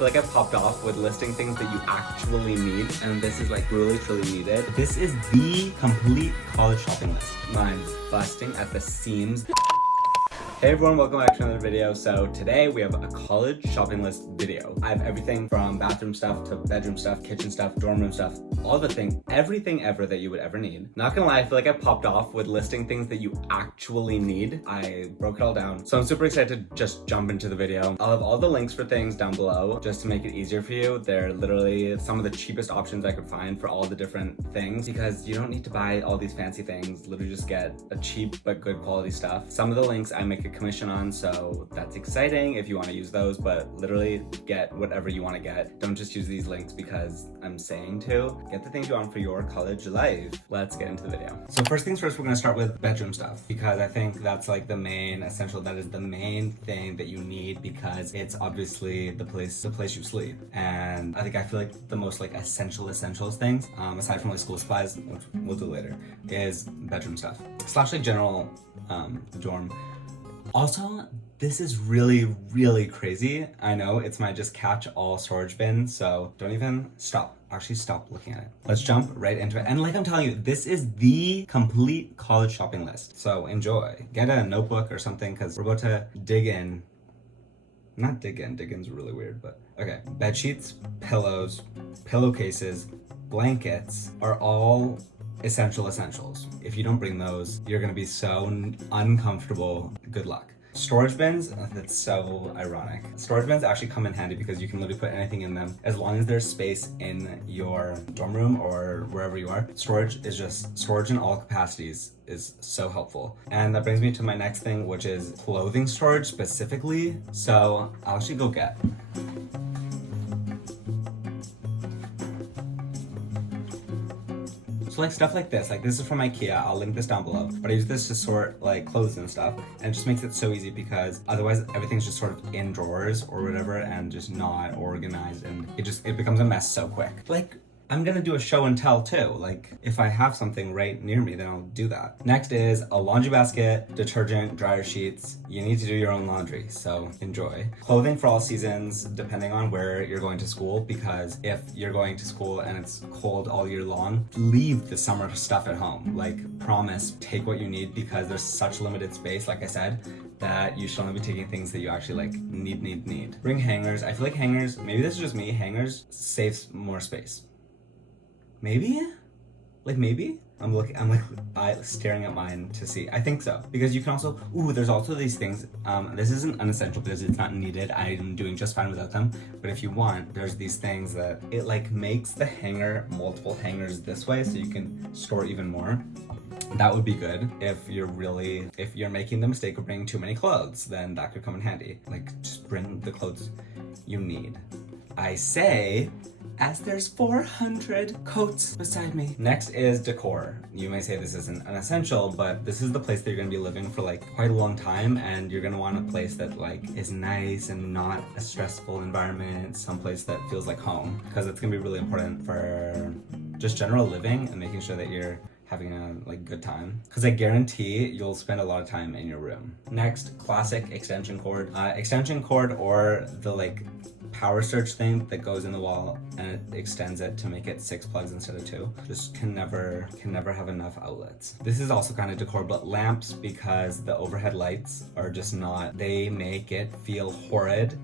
I feel like I popped off with listing things that you actually need, and this is like really truly needed. This is the complete college shopping list. Mine's busting at the seams. Hey everyone, welcome back to another video. So today we have a college shopping list video. I have everything from bathroom stuff to bedroom stuff, kitchen stuff, dorm room stuff, all the things, everything ever that you would ever need. Not gonna lie, I feel like I popped off with listing things that you actually need. I broke it all down. So I'm super excited to just jump into the video. I'll have all the links for things down below just to make it easier for you. They're literally some of the cheapest options I could find for all the different things because you don't need to buy all these fancy things. Literally just get a cheap but good quality stuff. Some of the links I make a commission on, so that's exciting if you want to use those, but literally get whatever you want to get. Don't just use these links because I'm saying to. Get the things you want for your college life. Let's get into the video. So first things first, we're going to start with bedroom stuff because I think that's like the main essential. That is the main thing that you need because it's obviously the place you sleep. And I feel like the most like essentials things, aside from like school supplies, which we'll do later, is bedroom stuff slash like general dorm. Also, this is really crazy. I know it's my just catch all storage bin, so don't even stop. Actually, stop looking at it. Let's jump right into it. And like I'm telling you, this is the complete college shopping list. So enjoy. Get a notebook or something because we're about to dig in. Not dig in, dig in's really weird, but okay. Bed sheets, pillows, pillowcases, blankets are all essentials. If you don't bring those, you're gonna be so uncomfortable. Good luck. Storage bins, that's so ironic. Storage bins actually come in handy because you can literally put anything in them as long as there's space in your dorm room or wherever you are. Storage in all capacities is so helpful. And that brings me to my next thing, which is clothing storage specifically. So I'll actually go get. So like stuff like this is from IKEA, I'll link this down below, but I use this to sort like clothes and stuff, and it just makes it so easy because otherwise everything's just sort of in drawers or whatever and just not organized, and it becomes a mess so quick. Like, I'm gonna do a show and tell too. Like, if I have something right near me, then I'll do that. Next is a laundry basket, detergent, dryer sheets. You need to do your own laundry, so enjoy. Clothing for all seasons, depending on where you're going to school, because if you're going to school and it's cold all year long, leave the summer stuff at home. Like, promise, take what you need because there's such limited space, like I said, that you should only be taking things that you actually like need. Bring hangers. I feel like hangers, maybe this is just me, hangers saves more space. Maybe? I'm staring at mine to see. I think so. Because you can also, there's also these things. This isn't unessential because it's not needed. I'm doing just fine without them. But if you want, there's these things that it like makes the hanger multiple hangers this way so you can store even more. That would be good if you're making the mistake of bringing too many clothes, then that could come in handy. Like, just bring the clothes you need. I say, as there's 400 coats beside me. Next is decor. You may say this isn't an essential, but this is the place that you're gonna be living for like quite a long time, and you're gonna want a place that like is nice and not a stressful environment, someplace that feels like home, because it's gonna be really important for just general living and making sure that you're having a like good time, because I guarantee you'll spend a lot of time in your room. Next, classic extension cord. Extension cord or the like power surge thing that goes in the wall and it extends it to make it 6 plugs instead of 2. Just can never have enough outlets. This is also kind of decor, but lamps, because the overhead lights are just not, they make it feel horrid.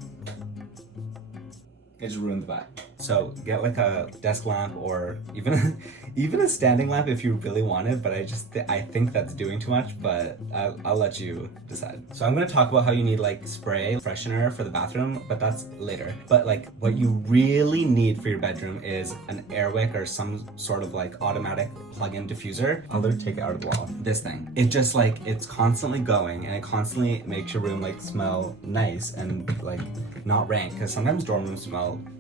It just ruins the vibe. So get like a desk lamp or even a standing lamp if you really want it, but I think that's doing too much, but I'll let you decide. So I'm gonna talk about how you need like spray freshener for the bathroom, but that's later. But like what you really need for your bedroom is an air wick or some sort of like automatic plug-in diffuser. I'll literally take it out of the wall. This thing. It just like, it's constantly going and it constantly makes your room like smell nice and like not rank, because sometimes dorm rooms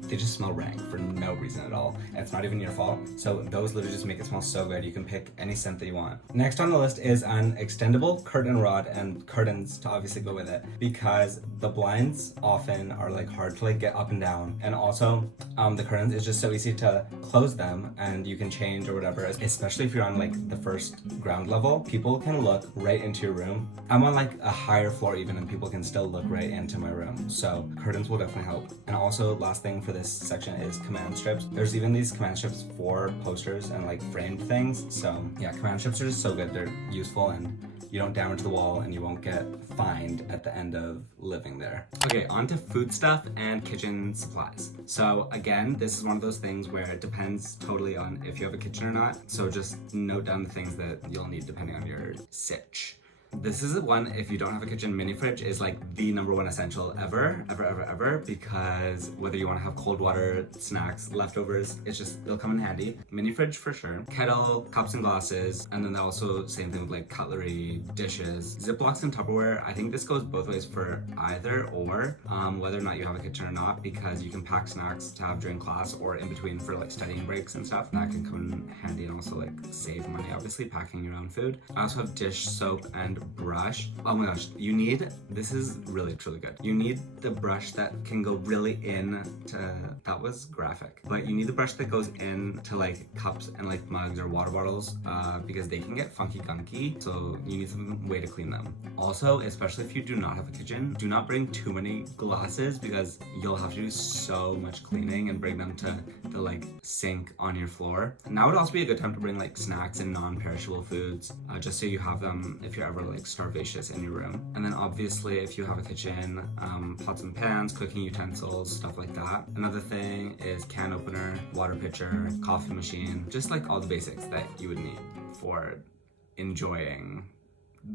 they just smell rank. spraying for no reason at all. And it's not even your fault. So those literally just make it smell so good. You can pick any scent that you want. Next on the list is an extendable curtain rod and curtains to obviously go with it, because the blinds often are like hard to like get up and down. And also the curtains, is just so easy to close them and you can change or whatever, especially if you're on like the first ground level. People can look right into your room. I'm on like a higher floor even, and people can still look right into my room. So curtains will definitely help. And also, last thing for this section is command strips. There's even these command strips for posters and like framed things. So yeah, command strips are just so good. They're useful and you don't damage the wall and you won't get fined at the end of living there. Okay, on to food stuff and kitchen supplies. So again, this is one of those things where it depends totally on if you have a kitchen or not. So just note down the things that you'll need depending on your sitch. This is one, if you don't have a kitchen, mini fridge is like the #1 essential ever, because whether you want to have cold water, snacks, leftovers, it'll come in handy. Mini fridge for sure. Kettle, cups and glasses, and then they also same thing with like cutlery, dishes, Ziplocs and Tupperware. I think this goes both ways for either or, whether or not you have a kitchen or not, because you can pack snacks to have during class or in between for like studying breaks and stuff. That can come in handy and also like save money, obviously, packing your own food. I also have dish soap and brush. Oh my gosh, this is really truly good. You need the brush that can go really that was graphic, but you need the brush that goes in to like cups and like mugs or water bottles, because they can get funky gunky, so you need some way to clean them. Also, especially if you do not have a kitchen, do not bring too many glasses, because you'll have to do so much cleaning and bring them to the like sink on your floor. Now would also be a good time to bring like snacks and non-perishable foods, just so you have them if you're ever like starvacious in your room. And then obviously if you have a kitchen, pots and pans, cooking utensils, stuff like that. Another thing is can opener, water pitcher, coffee machine, just like all the basics that you would need for enjoying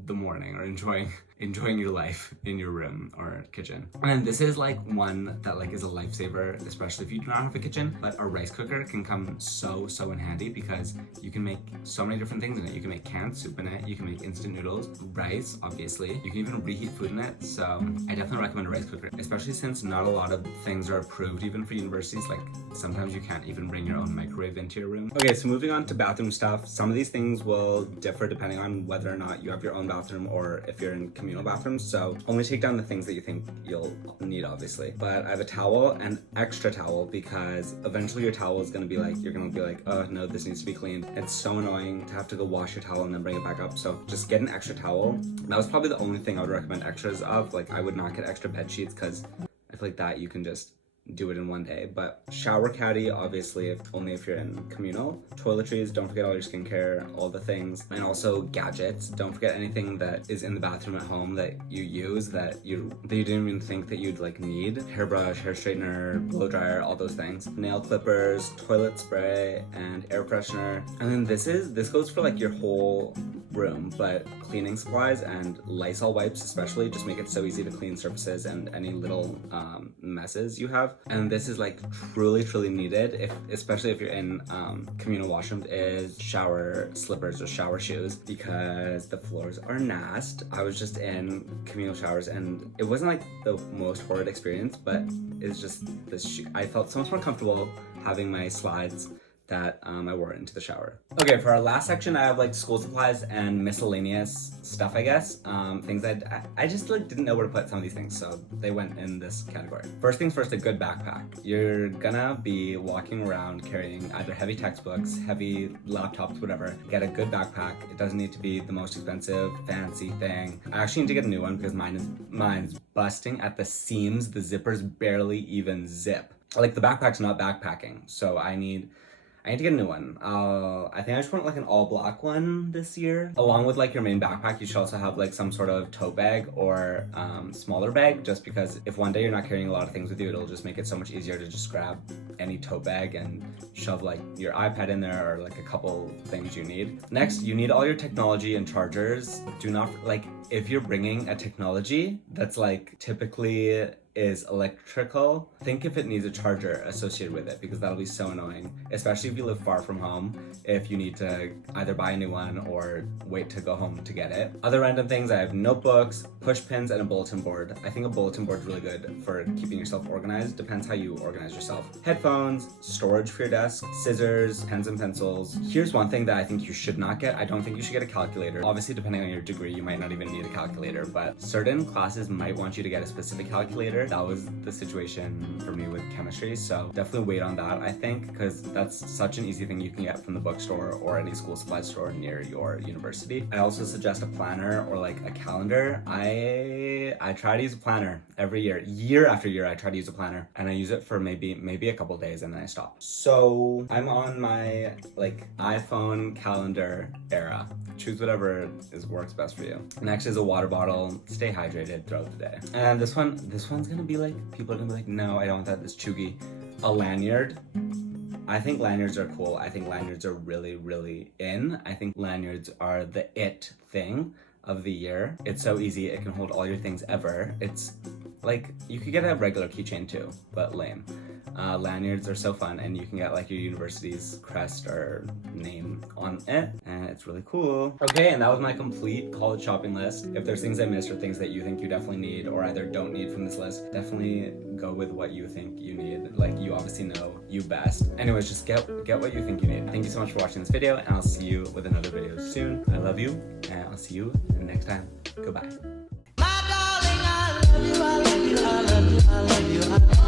the morning or enjoying your life in your room or kitchen. And this is like one that like is a lifesaver, especially if you do not have a kitchen, but a rice cooker can come so in handy, because you can make so many different things in it. You can make canned soup in it, you can make instant noodles, rice, obviously. You can even reheat food in it. So I definitely recommend a rice cooker, especially since not a lot of things are approved even for universities. Like sometimes you can't even bring your own microwave into your room. Okay, so moving on to bathroom stuff. Some of these things will differ depending on whether or not you have your own bathroom or if you're in communal bathrooms, so only take down the things that you think you'll need, obviously. But I have a towel and extra towel, because eventually your towel is gonna be like, you're gonna be like, oh no, this needs to be cleaned. It's so annoying to have to go wash your towel and then bring it back up, so just get an extra towel. That was probably the only thing I would recommend extras of. Like I would not get extra bed sheets, because I feel like that you can just do it in one day. But shower caddy, obviously, only if you're in communal. Toiletries, don't forget all your skincare, all the things. And also gadgets, don't forget anything that is in the bathroom at home that you use that you didn't even think that you'd like need. Hairbrush, hair straightener, blow dryer, all those things. Nail clippers, toilet spray, and air freshener. And then this goes for like your whole room, but cleaning supplies and Lysol wipes especially just make it so easy to clean surfaces and any little messes you have. And this is like truly needed, especially if you're in communal washrooms, is shower slippers or shower shoes, because the floors are nasty. I was just in communal showers and it wasn't like the most horrid experience, but it's just this shoe. I felt so much more comfortable having my slides that I wore into the shower. Okay, for our last section, I have like school supplies and miscellaneous stuff, I guess. Things that I just like didn't know where to put some of these things, so they went in this category. First things first, a good backpack. You're gonna be walking around carrying either heavy textbooks, heavy laptops, whatever. Get a good backpack. It doesn't need to be the most expensive, fancy thing. I actually need to get a new one because mine's busting at the seams. The zippers barely even zip. Like the backpack's not backpacking, so I need to get a new one. I think I just want like an all black one this year. Along with like your main backpack, you should also have like some sort of tote bag or smaller bag, just because if one day you're not carrying a lot of things with you, it'll just make it so much easier to just grab any tote bag and shove like your iPad in there or like a couple things you need. Next, you need all your technology and chargers. Do not, like, if you're bringing a technology that's like typically is electrical. Think if it needs a charger associated with it, because that'll be so annoying, especially if you live far from home, if you need to either buy a new one or wait to go home to get it. Other random things, I have notebooks, push pins, and a bulletin board. I think a bulletin board is really good for keeping yourself organized. Depends how you organize yourself. Headphones, storage for your desk, scissors, pens and pencils. Here's one thing that I think you should not get. I don't think you should get a calculator. Obviously, depending on your degree, you might not even need a calculator, but certain classes might want you to get a specific calculator. That was the situation for me with chemistry, so definitely wait on that, I think, because that's such an easy thing you can get from the bookstore or any school supply store near your university. I also suggest a planner or like a calendar. I try to use a planner every year after year. I try to use a planner, and I use it for maybe a couple days and then I stop. So I'm on my like iPhone calendar era. Choose whatever works best for you. Next is a water bottle. Stay hydrated throughout the day. And this one's gonna be like, people are gonna be like, no, I don't want that, this chuggy. A lanyard. I think lanyards are cool. I think lanyards are really, really in. I think lanyards are the it thing of the year. It's so easy. It can hold all your things ever. It's like, you could get a regular keychain too, but lame. Lanyards are so fun, and you can get like your university's crest or name on it, and it's really cool. Okay, and that was my complete college shopping list. If there's things I missed or things that you think you definitely need or either don't need from this list, definitely go with what you think you need. Like, you obviously know you best. Anyways, just get what you think you need. Thank you so much for watching this video, and I'll see you with another video soon. I love you, and I'll see you next time. Goodbye. My darling, I love you, I love you, I love you, I love you, I love you.